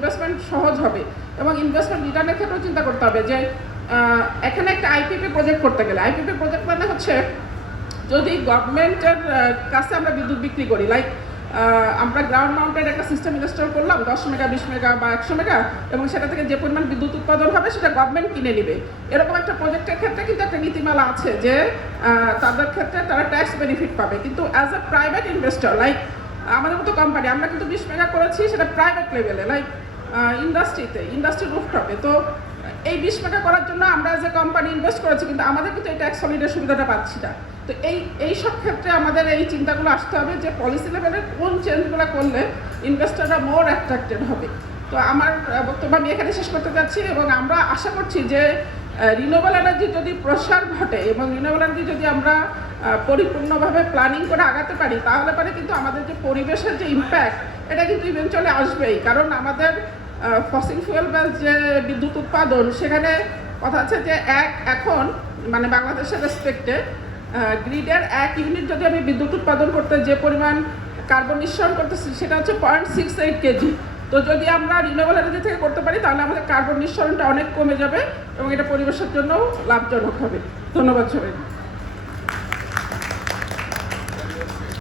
Investment সহজ হবে এবং ইনভেস্টমেন্ট রিটার্নের ক্ষেত্রেও চিন্তা করতে হবে যে এখানে একটা আইপিপি প্রজেক্ট করতে গেলে আইপিপি প্রজেক্ট মানে হচ্ছে যদি গভর্নমেন্টের কাছে আমরা বিদ্যুৎ বিক্রি করি লাইক আমরা গ্রাউন্ড মাউন্টেড একটা সিস্টেম ইনস্টল করলাম 10 মেগা 20 মেগা বা 100 মেগা এবং সেটা থেকে যে পরিমাণ বিদ্যুৎ উৎপাদন হবে সেটা গভর্নমেন্ট কিনে নেবে। এরকম একটা প্রজেক্টের ক্ষেত্রে কিন্তু একটা নীতিমালা আছে যে তাদের ক্ষেত্রে তারা ট্যাক্স বেনিফিট পাবে, কিন্তু as a private investor like আমাদের মতো কোম্পানি আমরা কিন্তু 20 মেগা করেছি সেটা প্রাইভেট লেভেলে লাইক ইন্ডাস্ট্রি রুফটপে। তো এই 20 মেগা করার জন্য আমরা অ্যাজ এ কোম্পানি ইনভেস্ট করেছি কিন্তু আমাদের কিন্তু এই ট্যাক্স হলিডের সুবিধাটা পাচ্ছি না। তো এই সব ক্ষেত্রে আমাদের এই চিন্তাগুলো আসতে হবে যে পলিসি লেভেলের কোন চেঞ্জগুলো করলে ইনভেস্টররা মোর অ্যাট্রাক্টেড হবে। তো আমার বক্তব্য আমি এখানে শেষ করতে যাচ্ছি এবং আমরা আশা করছি যে রিনিউয়েবল এনার্জির যদি প্রসার ঘটে এবং রিনিউয়েবল এনার্জি যদি আমরা পরিপূর্ণভাবে প্ল্যানিং করে আগাতে পারি তাহলে পরে কিন্তু আমাদের যে পরিবেশের যে ইম্প্যাক্ট এটা কিন্তু ইভেনচুয়ালি আসবেই। কারণ আমাদের ফসিল ফুয়েল বেস যে বিদ্যুৎ উৎপাদন সেখানে কথা আছে যে এখন মানে বাংলাদেশের রেসপেক্টে গ্রিডের 1 ইউনিট যদি আমি বিদ্যুৎ উৎপাদন করতে যে পরিমাণ কার্বন নিঃসরণ করতেছি সেটা হচ্ছে 0.68 কেজি। তো যদি আমরা রিনিউয়েবল এনার্জি থেকে করতে পারি তাহলে আমাদের কার্বন নিঃসরণটা অনেক কমে যাবে এবং এটা পরিবেশের জন্যও লাভজনক হবে। ধন্যবাদ সবাই।